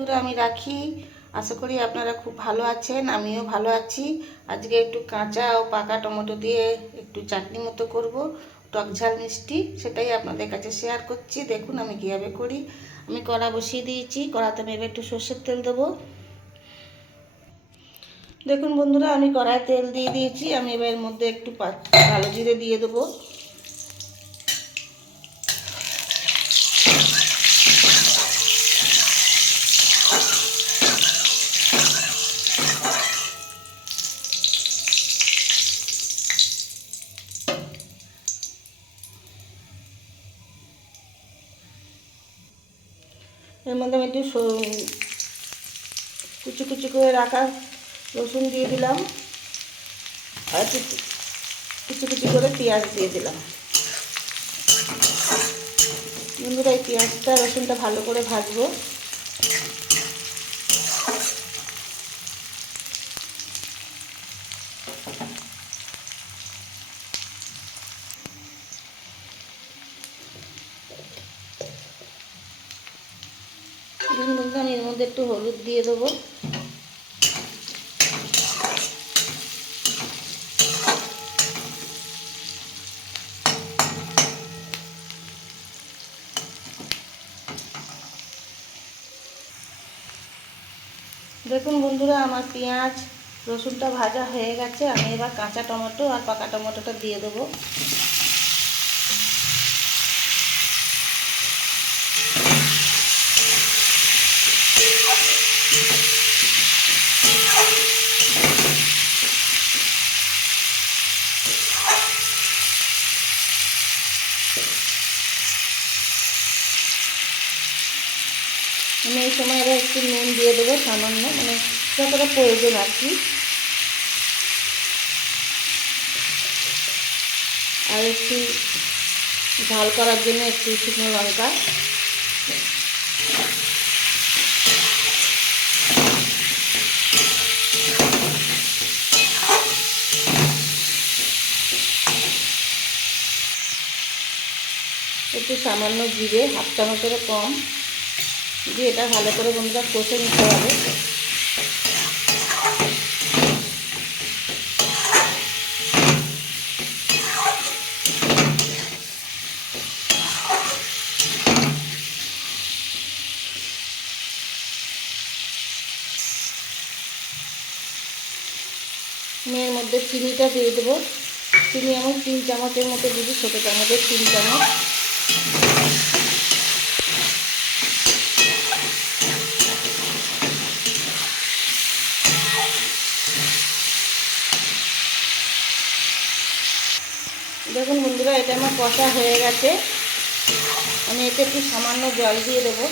বন্ধুরা, আমি রাখি। আশা করি আপনারা খুব ভালো আছেন, আমিও ভালো আছি। আজকে একটু কাঁচা ও পাকা টমেটো দিয়ে একটু চাটনি মতো করব, টক ঝাল মিষ্টি, সেটাই আপনাদের কাছে শেয়ার করছি। দেখুন আমি কীভাবে করি। আমি কড়া বসিয়ে দিয়েছি, কড়াতে আমি এবার একটু সর্ষের তেল দেবো। দেখুন বন্ধুরা, আমি কড়ায় তেল দিয়ে দিয়েছি, আমি এবার এর মধ্যে একটু কালো জিরে দিয়ে দেবো। এর মধ্যে আমি একটু কুচি কুচি করে রাখা রসুন দিয়ে দিলাম। আর কুচি কুচি করে পেঁয়াজ দিয়ে দিলাম। বন্ধুরা, এই পেঁয়াজটা রসুনটা ভালো করে ভাজবো। বন্ধুরা আমি এর মধ্যে একটু হলুদ দিয়ে দেবো। দেখুন বন্ধুরা, আমার পেঁয়াজ, রসুনটা ভাজা হয়ে গেছে। আমি এবার কাঁচা টমেটো আর পাকা টমেটোটা দিয়ে দেবো। আমি এই সময় আবার একটু নুন দিয়ে দেবো সামান্য মানে যতটা প্রয়োজন আর কি। আর একটু ঝাল করার জন্য একটু শুকনো লঙ্কা। একটু সামান্য জিরে, হাফ চামচের কম। দিয়ে এটা ভালো করে বন্ধুরা কষে নিতে হবে। আমি এর মধ্যে চিনিটা দিয়ে দেবো। চিনি আমি তিন চামচের মতো দিবি, ছোটো চামচের তিন চামচ। দেখুন বন্ধুরা, এটা আমার কষা হয়ে গেছে। আমি এতে একটু সামান্য জল দিয়ে দেবো।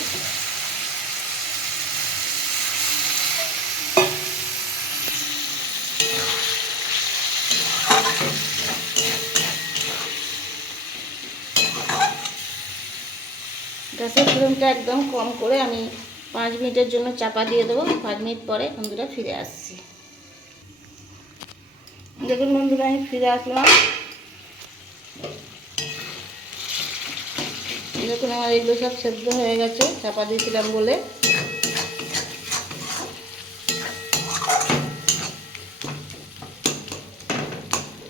গ্যাসের ফ্লেমটা একদম কম করে আমি পাঁচ মিনিটের জন্য চাপা দিয়ে দেবো। পাঁচ মিনিট পরে বন্ধুরা ফিরে আসছি। দেখুন বন্ধুরা, আমি ফিরে আসলাম। দেখুন আমার এগুলো সব সেদ্ধ হয়ে গেছে, চাপা দিয়েছিলাম বলে।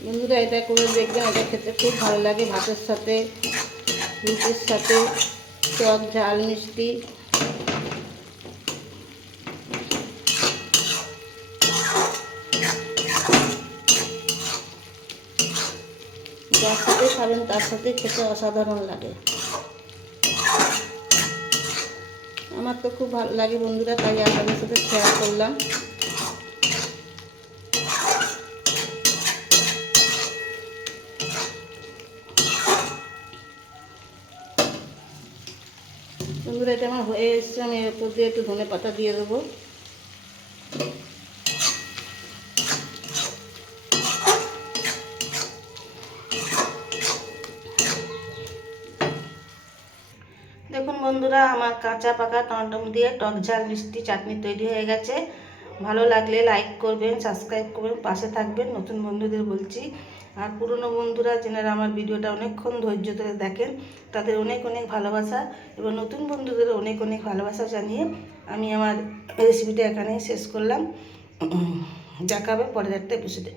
বন্ধুরা, এটা করে দেখবেন, এটা খেতে খুব ভালো লাগে ভাতের সাথে, রুটির সাথে, টক ঝাল, মিষ্টি। যার সাথে খাবেন, তার সাথে খেতে অসাধারণ লাগে। আমার তো খুব ভালো লাগে বন্ধুরা, তাই আপনাদের সাথে শেয়ার করলাম। বন্ধুরা, এটা আমার হয়ে এসছে, আমি এরপর দিয়ে একটু ধনে পাতা দিয়ে দেবো। বন্ধুরা, আমার কাঁচা পাকা টমেটো দিয়ে টক ঝাল মিষ্টি চাটনি তৈরি হয়ে গেছে। ভালো লাগলে লাইক করবেন সাবস্ক্রাইব করবেন, পাশে থাকবেন। নতুন বন্ধুদের বলছি, আর পুরনো বন্ধুরা যেনারা আমার ভিডিওটা অনেকক্ষণ ধৈর্য ধরে দেখেন, তাদের অনেক অনেক ভালোবাসা এবং নতুন বন্ধুদের অনেক অনেক ভালোবাসা জানিয়ে আমি আমার রেসিপিটা এখানেই শেষ করলাম। দেখা হবে পরের একটা এপিসোডে